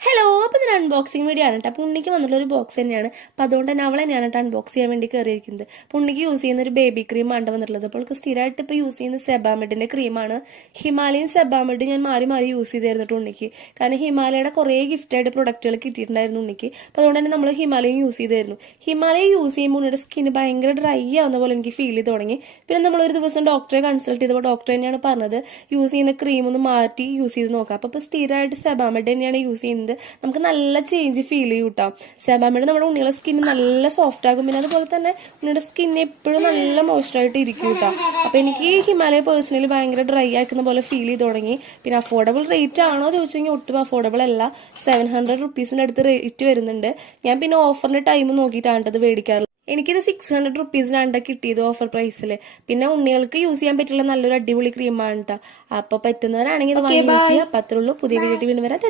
Hello, അപ്പോൾ ഇതൊരു unboxing video ആണ് കേട്ടോ. അപ്പോൾ ഉണ്ണിക്ക് വന്നിട്ടുള്ള ഒരു ബോക്സ് തന്നെയാണ്. അപ്പോൾ അതുകൊണ്ട് തന്നെ അവളെ ഞാനായിട്ട് അൺബോക്സ് ചെയ്യാൻ വേണ്ടി കയറിയിരിക്കുന്നത്. അപ്പോൾ ഉണ്ണിക്ക് യൂസ് ചെയ്യുന്ന ഒരു ബേബി ക്രീമാണ് വന്നിട്ടുള്ളത്. അപ്പോൾ അവൾക്ക് സ്ഥിരമായിട്ട് ഇപ്പോൾ യൂസ് ചെയ്യുന്ന സെബാമെഡിൻ്റെ ക്രീമാണ്. ഹിമാലയൻ സെബാമെഡ് ഞാൻ മാറി മാറി യൂസ് ചെയ്തായിരുന്നു ഉണ്ണിക്ക്. കാരണം ഹിമാലയയുടെ കുറേ ഗിഫ്റ്റായിട്ട് പ്രൊഡക്റ്റുകൾ കിട്ടിയിട്ടുണ്ടായിരുന്നു ഉണ്ണിക്ക്. അപ്പോൾ അതുകൊണ്ട് തന്നെ നമ്മൾ ഹിമാലയൻ യൂസ് ചെയ്തായിരുന്നു. ഹിമാലയ യൂസ് ചെയ്യുമ്പോൾ ഉണ്ണിയുടെ സ്കിന്ന് ഭയങ്കര ഡ്രൈ ആവുന്ന പോലെ എനിക്ക് ഫീൽ ചെയ്ത് തുടങ്ങി. പിന്നെ നമ്മളൊരു ദിവസം ഡോക്ടറെ കൺസൾട്ട് ചെയ്തപ്പോൾ ഡോക്ടർ തന്നെയാണ് പറഞ്ഞത് യൂസ് ചെയ്യുന്ന ക്രീം ഒന്ന് മാറ്റി യൂസ് ചെയ്ത് നോക്കാം. അപ്പോൾ സ്ഥിരമായിട്ട് സെബാമെഡ് തന്നെയാണ് യൂസ് ചെയ്യുന്നത്. നമുക്ക് നല്ല ചേഞ്ച് ഫീൽ ചെയ്യും കേട്ടോ. സെബാമെഡ് നമ്മുടെ ഉണ്ണിയുടെ സ്കിന്ന് നല്ല സോഫ്റ്റ് ആകും. പിന്നെ അതുപോലെ തന്നെ ഉണ്ണിയുടെ സ്കിന്ന് എപ്പോഴും നല്ല മോയ്സ്ചറായിട്ട് ഇരിക്കും കേട്ടോ. അപ്പോൾ എനിക്ക് ഹിമാലയ പേഴ്സണലി ഭയങ്കര ഡ്രൈ ആക്കുന്ന പോലെ ഫീൽ ചെയ്ത് തുടങ്ങി. പിന്നെ അഫോർഡബിൾ റേറ്റ് ആണോ ചോദിച്ചു കഴിഞ്ഞാൽ ഒട്ടും അഫോർഡബിൾ അല്ല. 700 റുപ്പീസിൻ്റെ അടുത്ത് റേറ്റ് വരുന്നുണ്ട്. ഞാൻ പിന്നെ ഓഫറിന്റെ ടൈം നോക്കിയിട്ടാണ് അത് മേടിക്കാറുള്ളത്. എനിക്കിത് 600 റുപ്പീസിനാണ് കിട്ടിയത് ഓഫർ പ്രൈസിൽ. പിന്നെ ഉണ്ണികൾക്ക് യൂസ് ചെയ്യാൻ പറ്റുള്ള നല്ലൊരു അടിപൊളി ക്രീമാണ് കേട്ടോ. അപ്പോൾ പറ്റുന്നവരാണെങ്കിൽ ഇത് വാങ്ങി യൂസ് ചെയ്യാം. അപ്പോൾ അത്രേ ഉള്ളൂ. പുതിയ വീഡിയോ വീണ്ടും വരാം.